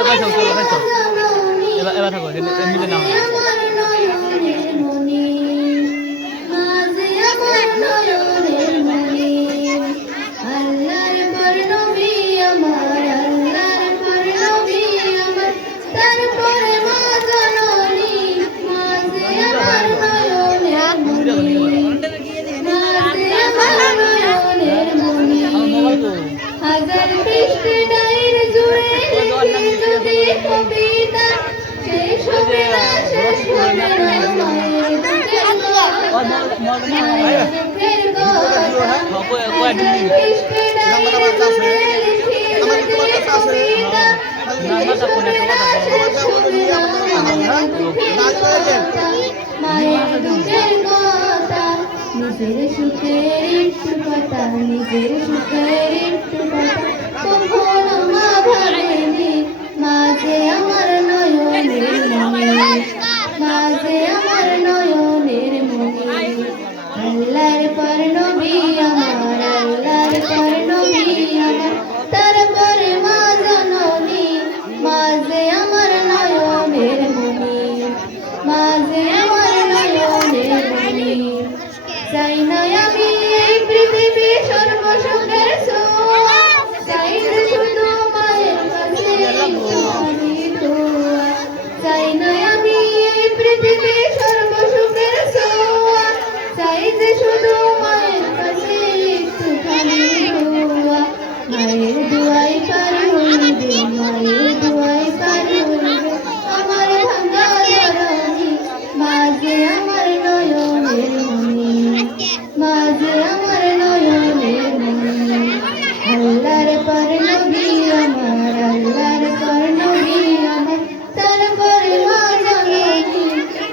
এবার থাকো মিলে না হাজার পৃষ্ঠে ডাইর জুড়ে যদি কবিতা শেষ হবে না শেষ হবে না মায়ের দুঃখের কথা হাজার পৃষ্ঠে ডাইর জুড়ে যদি কবিতা মায়ের দুঃখের কথা নিজের সুখের একটু কথা নিজের সুখের একটু কথা কখনো মা ভাবেনি মাঝে আমার নয়নের মনে মাঝে আমার নয়নের মনে আল্লাহর পর নবী আমার আল্লাহর পর নবী আমার তারপরে মা জননী মাঝে আমার নয়নের মনে মাঝে আমার নয়নের মনে চাই না আমি এই পৃথিবী সর্বসুখের ছোঁয়া চাই না শুধু মায়ের কাছে আমি দোয়া চাই না আমি এই পৃথিবী সর্বসুখের ছোঁয়া চাই যে শুধু মায়ের কাছে একটুখানি দোয়া মায়ের দোয়াই পার হইবে মায়ের দোয়াই পার হইবে আমার ভাঙা ধরণী মাঝে আমার নয়নের মনে মাঝে আমার নয়নের মনে আল্লাহর পর নবী আমার আল্লাহর পর নবী আমার তারপরে মা জননী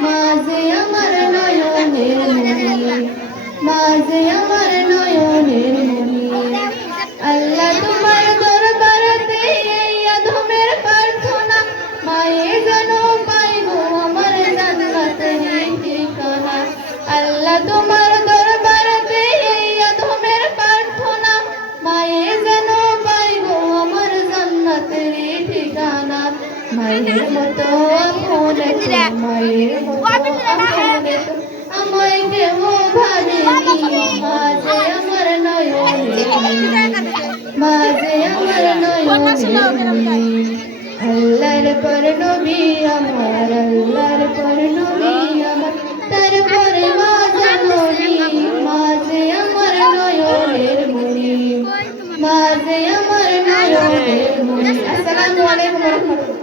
মাঝে আমার নয়নের মনে মাঝে আমার নয়নের মনে আল্লাহ তোমার দরবারেতে এই আধমের প্রার্থনা মায়ে যেন পাইব আমার জান্নাতের ঠিকানা আল্লাহ তোমার দরবারেতে এই আধমের প্রার্থনা মায়ে যেন পাইব আমার জান্নাতের ঠিকানা মায়ের মতো আপনে মায়ের মতো আপনে আমায় কেউ ভাবেনি মাঝে আমার নয়নের মাঝে আমার নয়নের আল্লাহর পর নবী আমার আল্লাহর পর নবী আমার তারপরে মা জননী মাঝে আমার নয়নের মনি মাঝে আমার নয়নের মনি আসসালামু আলাইকুম ওয়া রাহমাতুল্লাহ।